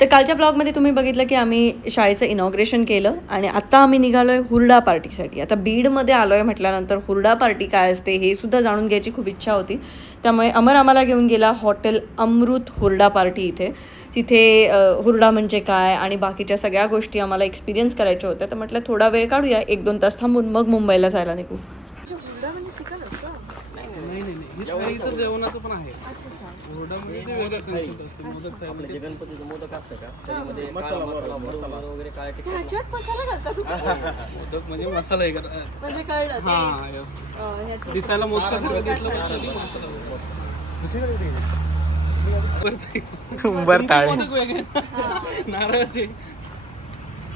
तर कालच्या ब्लॉगमध्ये तुम्ही बघितलं की आम्ही शाळेचं इनॉग्रेशन केलं आणि आत्ता आम्ही निघालो आहे हुरडा पार्टीसाठी. आता बीडमध्ये आलो आहे म्हटल्यानंतर हुरडा पार्टी काय असते हे सुद्धा जाणून घ्यायची खूप इच्छा होती. त्यामुळे अमर आम्हाला घेऊन गेला हॉटेल अमृत हुरडा पार्टी इथे. तिथे हुरडा म्हणजे काय आणि बाकीच्या सगळ्या गोष्टी आम्हाला एक्सपिरियन्स करायच्या होत्या. तर म्हटलं थोडा वेळ काढूया, 1-2 तास थांबून मग मुंबईला जायला निघू. इथं जेवणाचं पण आहे. हुरडामध्ये ते वेगळं concept असते. मोदक तयार आपले जे गणपतीचं मोदक असतं का त्याच्यामध्ये काळा मसाला मसाला वगैरे काय टिकतं. मसाला घालतात मोदक म्हणजे मसाला आहे का? म्हणजे कळलं ते, हां, yes. ह्याचं दिसायला मोदकाचं दिसलं पण तरी मसाला उंबरताळे. मोदक वेगळे. नारळाचे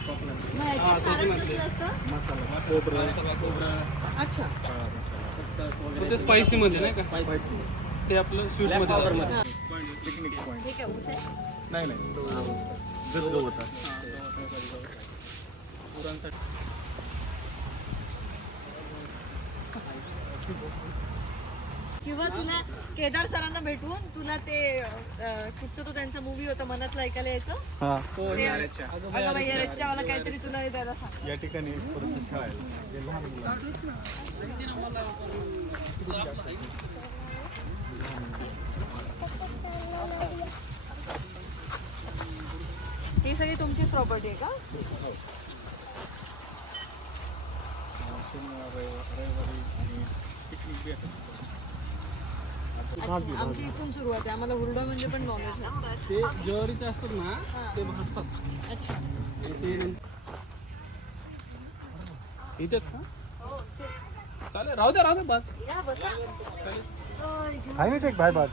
मग ह्याच्यात सारण कसलं असतं? मसाला खोबरा अच्छा. ते स्पायसी मध्ये नाही का? ते आपलं स्वीट मध्ये हां. पिकनिक पॉइंट हे काय ऊस आहे? नाही गजगव होता. किंवा तुला केदार सरांना भेटवून तुला ते कुठचं तो त्यांचा मूवी होता मनातलं ऐकायला यायचं ते, अगं बाई रच्चा मला काहीतरी तुला हे द्यायला सांग. या ठिकाणी परत खेळायला जे लहान मुलं ही सगळी तुमची प्रॉपर्टी आहे का? अच्छा, आमची इथून सुरुवात आहे. आम्हाला हुरडा म्हणजे पण नॉनव्हेज आहे. ते ज्वारीचे असतात ना ते भाजतात. अच्छा. इथेच का? चालेल, राहू दे बस. या बसा. आहे ना ते एक भाई बाग.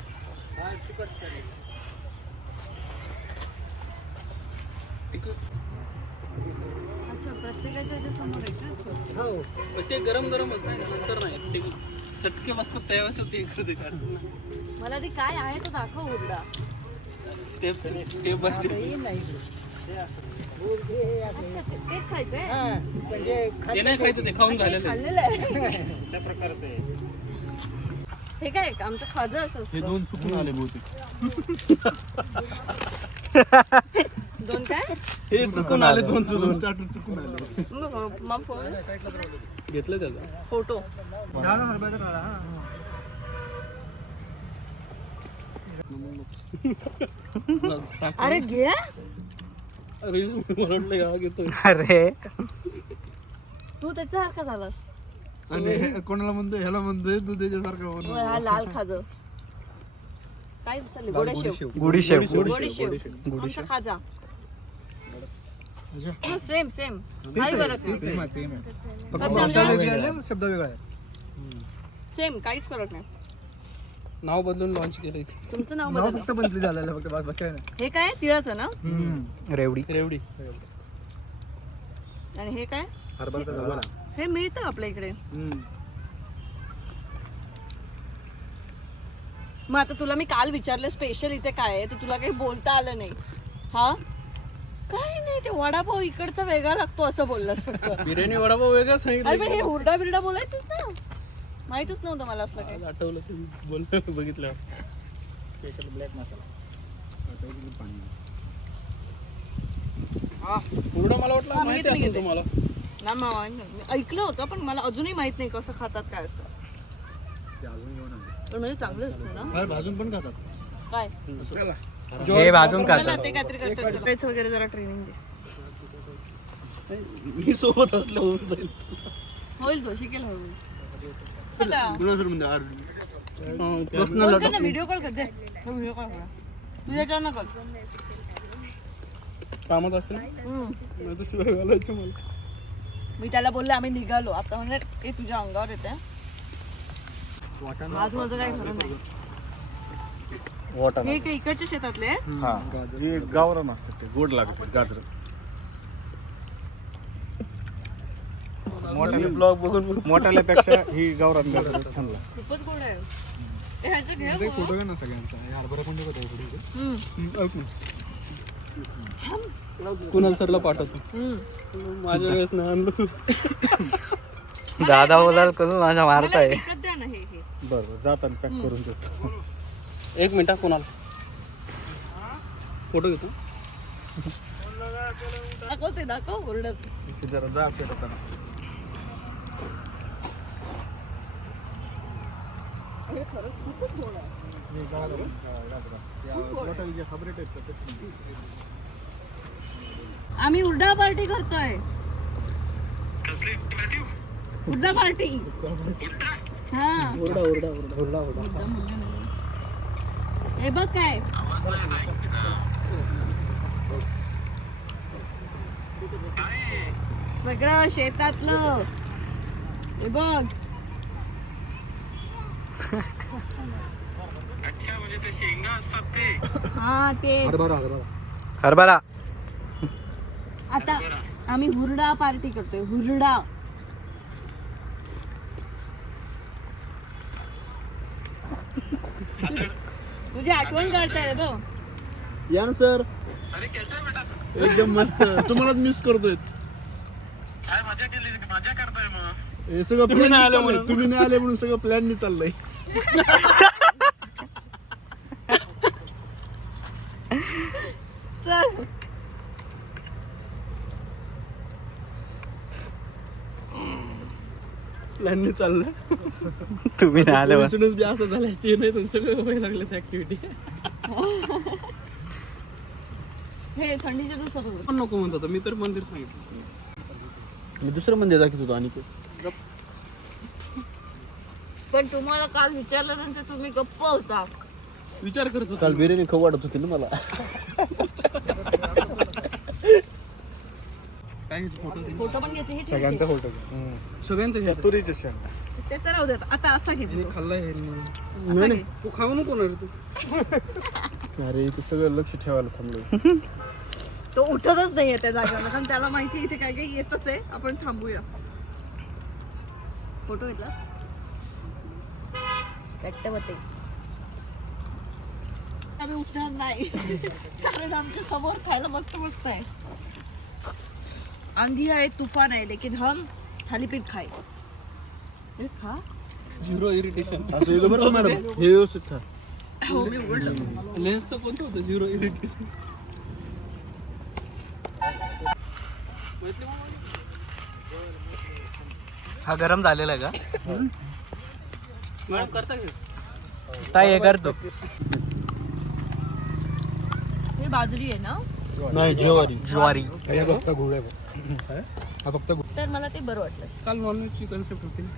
अच्छा, प्रत्येकाच्या ह्याच्या समोर आहे का? हो, पण ते गरम गरमच नाही नंतर नाही ते चटके बसतात त्यावेळेस ते इकडे मला ते काय आहे तो दाखव हुरडा. Step by step. अच्छा, तेच खायचंय. ते नाही खायचं, ते खाऊन झालेलं आहे. खाल्लेलं आहे. त्या प्रकारचं आहे. हे काय आमचं खाजं असं हे असतं. 2 चुकून आले बहुतेक. दोन काय? हे चुकून आले 2 स्टार्टर चुकून आले. मग फोन घेतलं त्याचा फोटो. अरे घे. रील्स म्हणून गावा घेतोय. अरे तू त्याच्यासारखा झालास. आणि कोणाला म्हणतोय ह्याला म्हणतोय तू त्याच्यासारखं होय, हा लाल खाजं काय चालले? गोडेशेव. गुडीशेव. गोडेशेव आमचा खाजा. सेम सेम काही फरक नाही. शब्द वेगळा आहे. सेम काहीच फरक नाही. नाव बदलून लॉन्च केलंय. तुमचं नाव नाव बदल. फक्त बदली झालेलं फक्त बाकी काय नाही. हे काय तिळाचं ना? रेवडी. रेवडी. आणि हे काय? हरभरा हरभरा. हे मिळतं आपल्या इकडे. मग आता तुला मी काल विचारलं स्पेशल इथे काय आहे, तर तुला काही बोलता आलं नाही. हा काय नाही, ते वडापाव इकडचा वेगळा लागतो असं बोललास फक्त. बिर्याणी वडापाव वेगळं सांगितलं. अरे पण हे हुरडा बिरडा बोलायचंच ना, माहितच नव्हतं मला असलं काही. आठवलं तुम्ही बोललं बघितलं. स्पेशल ब्लॅक मसाला. पूर्ण मला वाटलं माहिती असेल तुम्हाला. ना मी ऐकलं होतं पण मला अजूनही माहित नाही कसं खातात काय असतं. पण म्हणजे चांगलं असतं ना. भाजून पण खातात. काय हे भाजून चला खातात. ते काहीतरी करतात. तेच वगैरे जरा ट्रेनिंग दे. मी सोबत असलं होऊन जाईल. होईल तो शिकेल हळूहळू. पर्सनल व्हिडिओ कॉल कर दे. व्हिडिओ कॉल करा तुझ्याच्यावर ना कर. कामात असतं नाही तर शिवाय घालायचं मला. मी त्याला बोलले आम्ही निघालो. आता म्हणजे ते तुझ्या अंगावर येते. आज माझं काही खरं नाही. हे काही इकडच्या शेतातले हा हे गावरान असतात ते गोड लागतात गाजर. ब्लॉग बघून मोठ्याल्यापेक्षा ही गावरान गाजर छान लागतात. खूपच गोड आहे. ह्याचं घे ते फोटो घे ना सगळ्यांचा. हे हरभरा पण निघत आहे पुढे. कुणाल सरला पाठवतो. माझ्या वेळेस नाही आणलं तू. दादा बोलाल करून माझ्या मारताय. विकत द्या ना हे. बरं जाताना पॅक करून देतो. 1 मिनिट कुणाल फोटो घेतो. दाखवते दाखव ओरडत. जरा जा पेटवताना. आम्ही हुरडा पार्टी करतोय. हुरडा पार्टी. हा हे बघ काय सगळं शेतातलं हे बघ. हा ते हरभरा. आता आम्ही हुरडा पार्टी करतोय. हुरडा तुझी आठवण काढताय बघ. या ना सर. एकदम मस्त. तुम्हालाच मिस करतोय. हे सगळं प्लॅन चाललंय. तुम्ही नाही आले म्हणून सगळं प्लॅन चाललंय. चल प्लॅन चाललंय. तुम्ही नाही आले बा. Coincidence बी असं झालंय. ते नाही तर सगळं व्हायला लागलं ऍक्टिव्हिटी. हे थंडीच्या दिवसात होतं. पण नको म्हणत होता मी तर मंदिर सांगितलं. मी दुसरं मंदिर दाखवत होतो आणि पण तुम्हाला काल विचारल्यानंतर तुम्ही गप्प होता. विचार करत होता काल बिर्याणी खाऊ वाटत होती ना मला. काहीच फोटो फोटो पण घ्यायचे. हे ठीक सगळ्यांचा आहे. फोटो. सगळ्यांचं घ्यायचं. तुरीचे क्षण. त्याचा राहू देत. आता असा घे यांनी फोटो. खाल्लाय ह्यांनी. असा घे. तू खाऊ नको ना रे तू. अरे इथे सगळं लक्ष ठेवायला थांबलोय. तो उठतच नाहीये त्या जागेवर कारण त्याला माहिती इथे काय काय येतच आहे. आपण थांबूया. फोटो घेतला कट्टवते. आम्ही उठणार नाही कारण आमच्या समोर खायला मस्त मस्त आहे. आंधी आहे तुफान आहे लेकिन हम थालीपीठ खाए. हे खा. Zero irritation. असं येतो बरं का मॅडम. हे व्यवस्थित खा. हो मी उघडलं. लेन्सचं कोणतं होतं झिरो इरिटेशन. हा गरम झालेला आहे का? मॅडम करता का? ताई हे करतो. हे बाजरी आहे ना. नाही ज्वारी. ज्वारी. फक्त गुळ आहे. फक्त तर मला ते बरं वाटलं. काल नॉनव्हेजची कन्सेप्ट होती ना.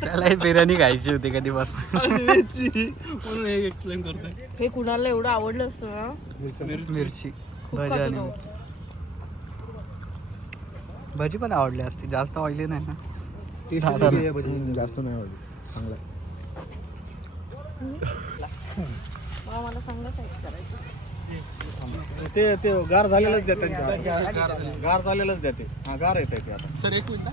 त्याला बिर्याणी खायची होती कधीपासून. म्हणून हे एक्सप्लेन करतोय. हे कुणाला एवढं आवडलं असतं ना. मिरची खूप भजी खातो आणि तो. भजी पण आवडली असती. जास्त ऑइली नाही ना. जास्त नाही आवडली. चांगला आहे. मला सांगा काय करायचं. ते गार झालेलंच द्या त्यांच्या. गार झालेलंच द्या ते. हा गार येत आहे ते आता. सर एक मिनिट.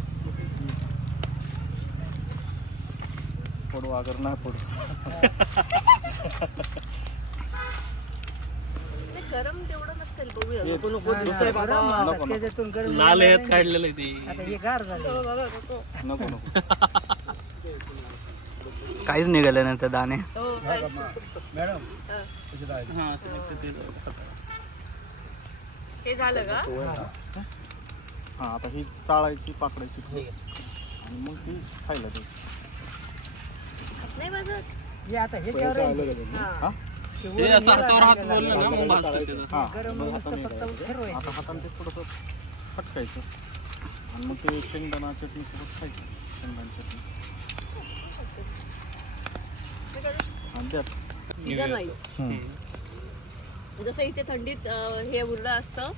पडू अगर नाही पडू. ते गरम तेवढं नसेल. बघूया. नको नको दिसतंय बाबा. लाल ह्यात काढलेलं आहे ते. नको नको. काहीच निघालं नाही त्या दाणे. हो, काहीच नाही. हा असं वाटतं ते. हे झालं का. हा आता ही चाळायची पाकडायची आणि मग ती खायला द्यायची. नाही माझं. हा? हे असं हातावर हात बोललं ना मग भाजतं ते तसं. हा, मग हाताने द्यायचं. आता हाताने ते थोडंसं फटकायचं आणि मग ते शेंगदाणा चटणी सोबत खायचं. शेंगदाणा चटणी आणि त्यात सीझन वाईज. जसं इथे थंडीत हे हुरडा असतं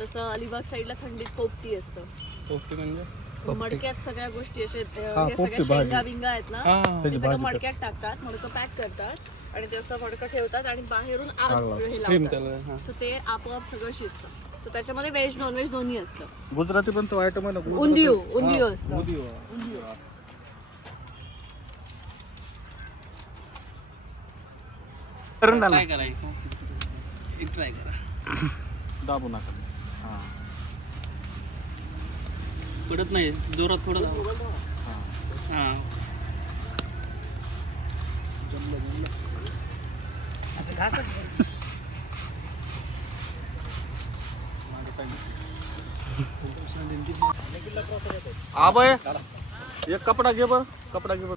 तसं अलिबाग साईडला थंडीत पोपटी असतं. पोपटी म्हणजे मडक्यात सगळ्या गोष्टी असे हा, हे पोपटी सगळ्या भाजी. शेंगा बिंगा आहेत ना. हा. ते सगळं मडक्यात टाकतात. मडकं पॅक करतात आणि ते असं मडकं ठेवतात आणि बाहेरून आग हे क्रीम लावतात. त्याला. हा. सो ते आपोआप सगळं शिजतं. सो त्याच्यामध्ये व्हेज नॉनव्हेज दोन्ही असतं. गुजराती पण तो आयटम आहे ना. उंदियो असतं. उंदियो. करून द्या ना. काय करायचं एक ट्राय करा. दाबू नका. हा पडत नाही जोरात थोडं दाबा. हा आबाय एक कपडा घे बर, कपडा घे बर.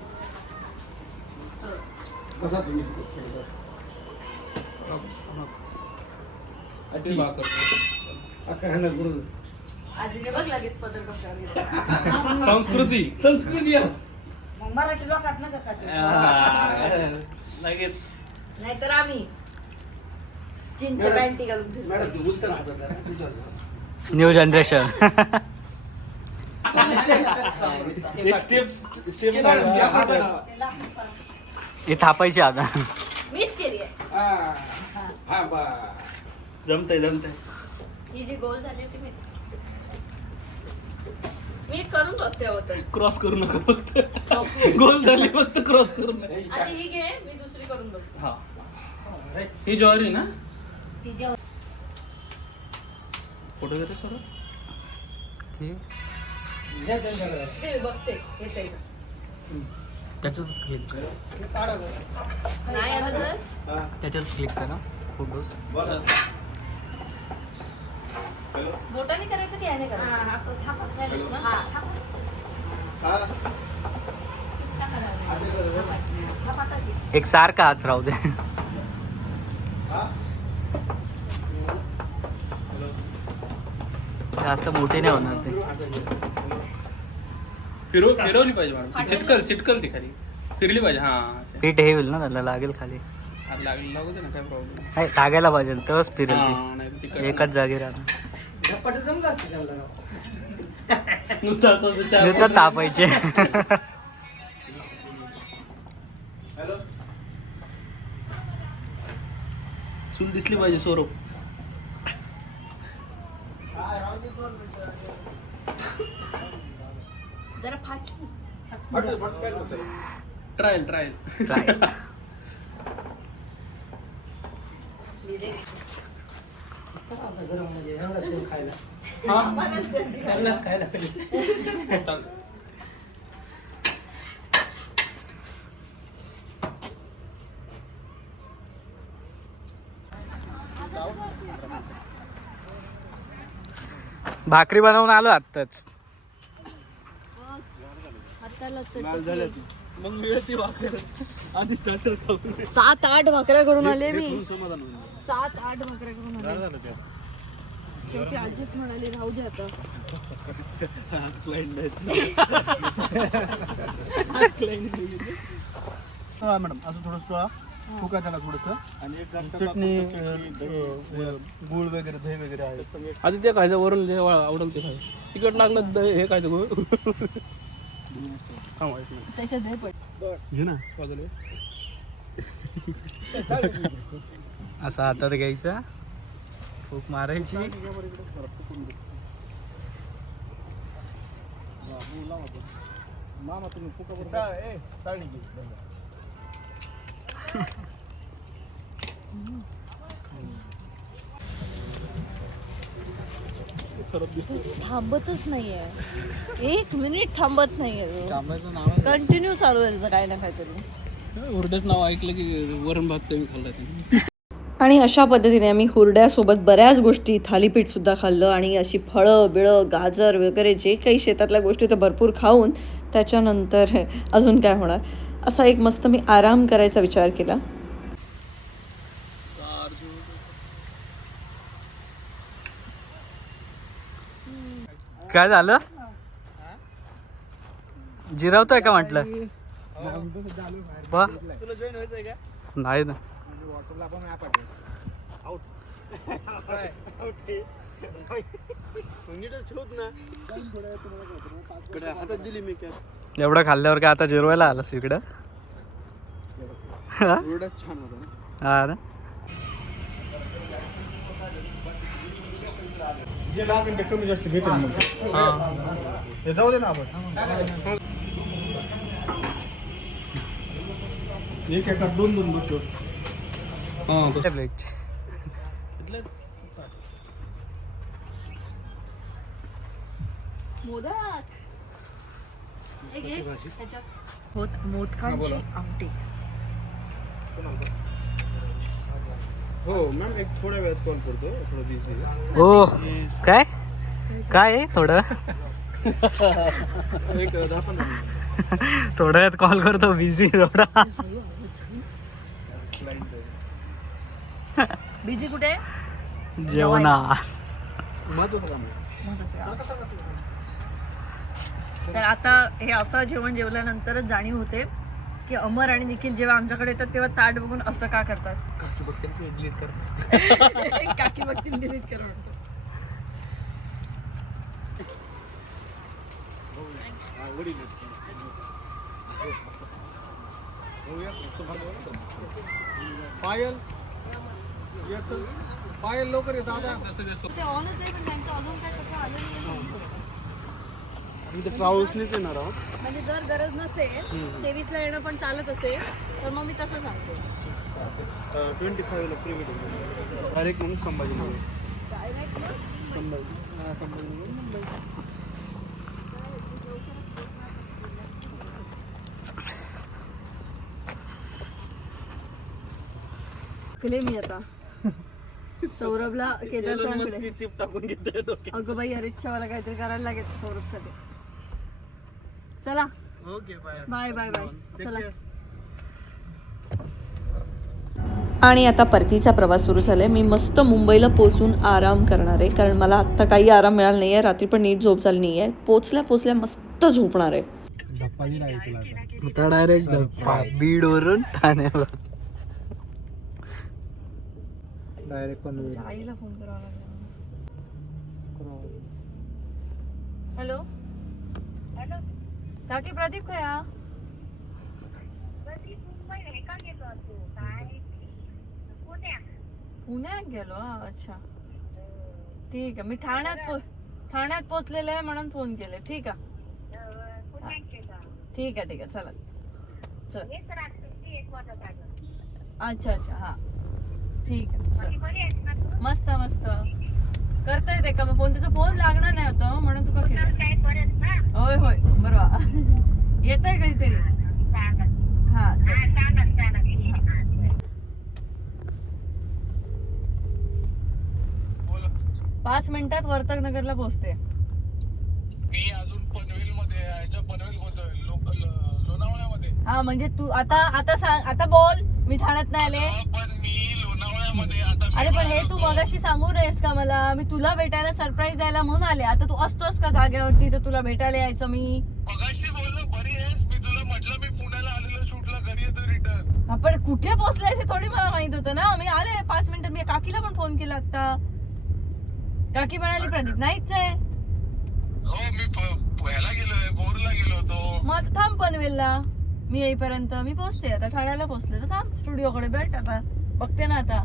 आजीने बघ लगेच पदर बसवली. संस्कृती मराठी लोकात नका का लगेच नाहीतर आम्ही जीनच्या पॅन्टी घालून फिरतो. New generation. एक स्टेप हे थापायची आता. मीच केली आहे. जमतंय ही जी गोल झाली ती मीच. मी करून बघते होतं. क्रॉस करू नका फक्त. गोल झाली फक्त क्रॉस करू नका. आता ही घे, मी दुसरी करून बघते. हा ही ज्वारी ना तिच्या फोटो घेतो सर. ते बघते येते का. त्याच्यातच क्लिक करा. नाही आलं तर त्याच्यातच क्लिक करा फोटोज. बोटाने करायचं की याने करायचं. असं थांबा. यानेच ना? हा थांबायचं. थांबा तशी. एक सारखा हात राहू दे. जास्त मोठे नाही होणार ते. फिरवली पाहिजे मॅडम. चिटकल ती खाली फिरली पाहिजे. हा पीठ हे होईल ना, त्याला लागेल खाली. लागू दे ना, काय प्रॉब्लेम नाही लागायला पाहिजे तरच फिरेल नाही ती. ती एकाच जागी राहणार. नुसतं तापायचे. चूल दिसली पाहिजे स्वरूप. जरा फाटली. Trial try. भाकरी बनवून आलो आत्ताच. मग मिळते भाकर आधी स्टार्टर खाऊन. 7-8 भाकऱ्या करून आले मी. 7-8 भाकऱ्या करून आले. शेवटी आजीच म्हणाली राहू दे आता. मॅडम असं थोडंसं फुका त्याला थोडंसं आणि एक चटणी गुळ वगैरे दही वगैरे आहे. आधी ते खायचं वरून जे आवडेल ते खायचं. तिखट लागलं तर हे खायचं गो. त्याच्यात दही पड. घे ना बाजूला. असा हातात घ्यायचा, फूक मारायची. मामा तुम्ही फुका बरोबर चाळणी घे. थांबतच नाहीये. 1 मिनिट थांबत नाहीये. कंटिन्यू चालू आहे काय ना काहीतरी. हुरड्याचं नाव ऐकलं की वरण भात कमी खाल्ला. आणि अशा पद्धतीने आम्ही हुरड्यासोबत बऱ्याच गोष्टी, थालीपीठसुद्धा खाल्लं आणि अशी फळं बिळं गाजर वगैरे जे काही शेतातल्या गोष्टी तर भरपूर खाऊन त्याच्यानंतर अजून काय होणार असा एक मस्त मी आराम करायचा विचार केला. काय झालं? जिरावतोय का म्हटलं? नाही ना. एवढं खाल्ल्यावर काय आता जिरवायला आलास इकडं? हा ना. जे लागेल ते कमी जास्त घेतो हे जाऊ दे ना आपण. एक एका 2-2 बसलो. प्लेट मोदक मोदकांची आमटी. हो मॅम एक थोड्या वेळात कॉल करतो थोडं बिझी आहे. हो काय काय आहे थोडं एक 10-15 मिनिट. थोड्या वेळात कॉल करतो बिझी थोडा. बिझी कुठे? जेवणा महत्वाचं काम आहे. तर आता हे असं जेवण जेवल्यानंतरच जाणीव होते की अमर आणि निखिल जेव्हा आमच्याकडे येतात तेव्हा ताट बघून असं का करतात. काकी बघतील डिलीट कर म्हणतो. पायल ये चल. पायल लवकर ये दादा. ते ऑनच आहे पण त्यांचं अजून काय तसं आलं नाही. आम्ही तर ट्रॅव्हल्सनीच येणार आहोत. म्हणजे जर गरज नसेल 23ला येणं पण चालत असेल तर मग मी तसं सांगते. 25ला प्री मीटिंग डायरेक्ट म्हणून संभाजीनगर. संभाजीनगर मुंबई. केले मी आता सौरभला केदार सरांकडे. चिप टाकून घेते डोक्यात. अगं बाई अरिच्छा मला काहीतरी करायला लागेल सौरभसाठी. चला okay bye. Bye bye bye. चला. आणि आता परतीचा प्रवास सुरू झाला आहे. मी मस्त मुंबईला पोचून आराम करणार आहे, कारण मला आत्ता काही आराम मिळाला नाही आहे. रात्री पण नीट झोप झाली नाही आहे. पोचल्या मस्त झोपणार आहे. धप्पाही नाही ऐकला आता डायरेक्ट बीड वरून ठाण्यावर डायरेक्ट पण आईला फोन करावा लागला. हॅलो काकी प्रदीप खया. पुण्यात गेलो. अच्छा ठीक आहे. मी ठाण्यात पोचलेलं आहे म्हणून फोन केले. ठीक आहे ठीक आहे चला चल. अच्छा हा ठीक आहे. मस्त करता येते का मग फोन? तुझा फोन लागणार नाही होता म्हणून तुका केलं. होय बरोबर. येत आहे कधीतरी. हा चल. 5 मिनिटात वर्तक नगरला पोहोचते. मी अजून पनवेल मध्ये पनवेल बोलतोय लोकल लोणावळ्यामध्ये. हा म्हणजे तू आता सांग. आता बोल. मी ठाण्यात नाही आले. पण मी लोणावळ्यामध्ये आता. अरे पण हे तू मगाशी सांगू नयेस का मला? मी तुला भेटायला सरप्राईज द्यायला म्हणून आले. आता तू असतोस का जागेवरती तर तुला भेटायला यायचं मी? मगाशी बोललो बरी आहेस. मी तुला म्हटलं मी पुण्याला आलेलो शूटला, घरी येतो रिटर्न. आपण कुठे पोहोचलायस हे थोडी मला माहित होतं ना. मी आले 5 मिनिटं. मी काकीला पण फोन केला आता. काकी म्हणाली प्रदीप नाहीच आहे. हो मी ह्याला गेलोय, बोरला गेलो होतो. मग आता थांब पनवेलला. मी येईपर्यंत मी पोहोचते. आता ठाण्याला पोहोचले तर थांब स्टुडिओकडे भेट. आता बघते ना आता.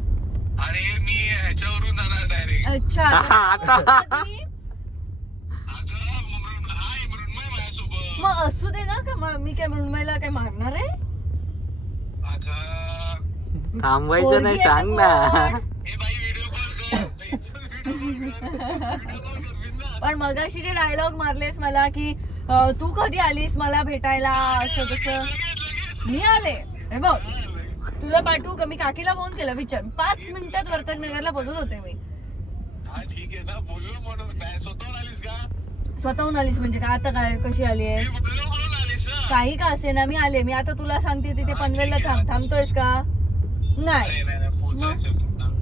अरे मी ह्याच्यावरून जाणार डायरेक्ट. अच्छा मृण्मय माझ्यासोबत. मग असू दे ना. का मी काय मृण्मयला काय मारणार आहे? थांबवायचं नाही सांग ना. हे बाई व्हिडिओ कॉल पण मगाशी जे डायलॉग मारलेस मला की तू कधी आलीस मला भेटायला असं तसं. मी आले. हे बघ तुला पाठवू का? मी काकीला फोन केला. विचार. 5 मिनिटात वर्तक नगरला पोहोचत होते मी. हा ठीक आहे ना. बोललो म्हणून. स्वतःहून आलीस का? स्वतःहून आलीस म्हणजे काय? आता काय कशी आली आहे? मी बोललो म्हणून आलीस ना. काही का असे ना मी आले. मी आता तुला सांगते तिथे पनवेलला थांबतोयस का? नाही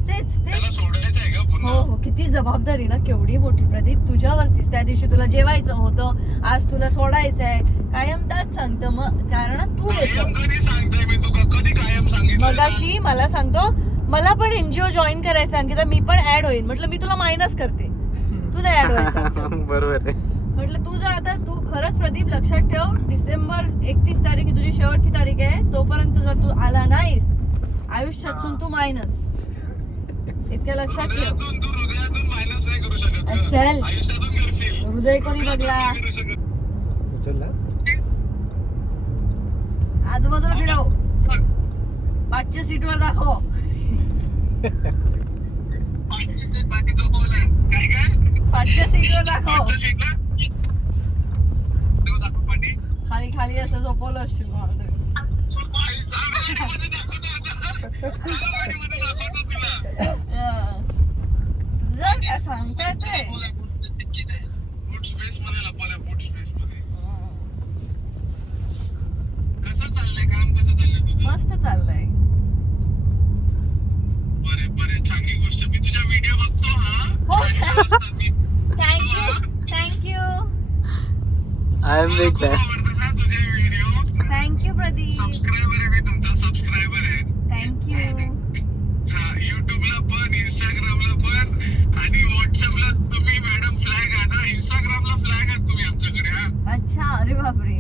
तेच सोडायचं आहे का हो पुन्हा? किती जबाबदारी ना. केवढी मोठी प्रदीप तुझ्यावरतीच. त्या दिवशी तुला जेवायचं होतं, आज तुला सोडायचंय. कायम त्याच सांगतं मग. कारण तू येतो. कधी सांगताय मी तुका? कधी कायम सांगितलं? मगाशी मला सांगतो मला पण एनजीओ जॉईन करायचं सांगितलं. मी पण ऍड होईल. म्हटलं मी तुला मायनस करते. तू नाही ऍड व्हायचं. बरोबर आहे. म्हटलं तू जर आता तू खरंच प्रदीप लक्षात ठेव. डिसेंबर 31 तारीख ही तुझी शेवटची तारीख आहे. तोपर्यंत जर तू आला नाहीस आयुष्यातून तू मायनस. इतक्या लक्षात ठेव. तू हृदयातून मायनस नाही करू शकत. चल आयुष्यातून करशील. हृदय कोणी बघला? आजूबाजूला फिरव. पाठच्या सीटवर दाखव. बाकीचं बोलाय काय काय पाठच्या सीटवर दाखव. सीटला दाखव पाठी. खाली असं झोपवलं असतील मला तरी. मध्ये दाखवतो. तुझं काय सांगता येते मस्त चाललंय. हो thank you I am big fan. Thank you Pradeep. Thank you. युट्यूबला पण इंस्टाग्रामला पण आणि व्हॉट्सअपला तुम्ही मॅडम फ्लॅग आणा. इंस्टाग्रामला फ्लॅग आहात तुम्ही आमच्याकडे. हा अच्छा अरे बापरे.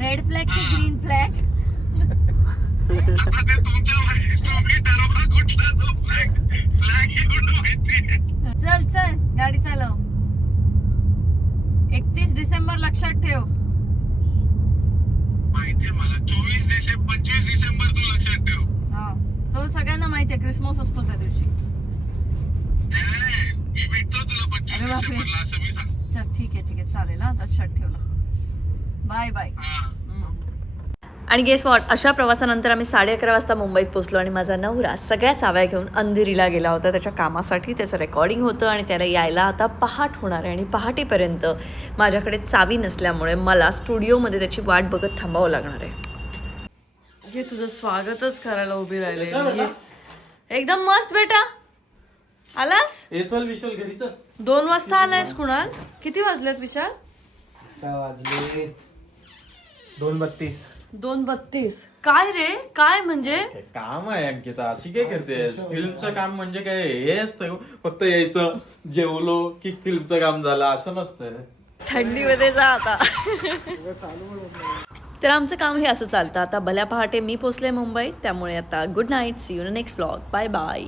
रेड फ्लॅग की ग्रीन फ्लॅग. आता ते तुम्ही ठरवा कुठला तो फ्लॅग एवढं माहिती. चल गाडी चालव. 31 डिसेंबर लक्षात ठेव. माहितीये मला. 25 डिसेंबर तू लक्षात ठेव. हा तो सगळ्यांना माहितीये क्रिसमस असतो त्या दिवशी. मी भेटतो तुला 25 डिसेंबरला असं मी सांग. चल ठीक आहे चालेल हा लक्षात ठेवलं. Bye bye. आणि गेस वॉट, अशा प्रवासानंतर आम्ही 11:30 वाजता मुंबईत पोचलो आणि माझा नवरा सगळ्या चाव्या घेऊन अंधेरीला गेला होता त्याच्या कामासाठी. त्याचं रेकॉर्डिंग होतं आणि त्याला यायला आता पहाट होणार आहे आणि पहाटेपर्यंत माझ्याकडे चावी नसल्यामुळे मला स्टुडिओमध्ये त्याची वाट बघत थांबावं लागणार आहे. हे तुझं स्वागतच करायला उभी राहिले. एकदम मस्त बेटा. आलास? चल विशाल घरी चल. 2 वाजता आलायस कुणाल? किती वाजलेत विशाल? 2:32. काय रे काय म्हणजे? काम आहे अंकिता, अशी काय करतेस? फिल्मचं काम म्हणजे काय हे असतं फक्त यायचं जेवलो की फिल्मचं काम झालं असं नसतं. थंडीमध्ये जा आता. तर आमचं काम हे असं चालतं. आता भल्या पहाटे मी पोचले मुंबईत. त्यामुळे आता good night. See you in next vlog. Bye bye.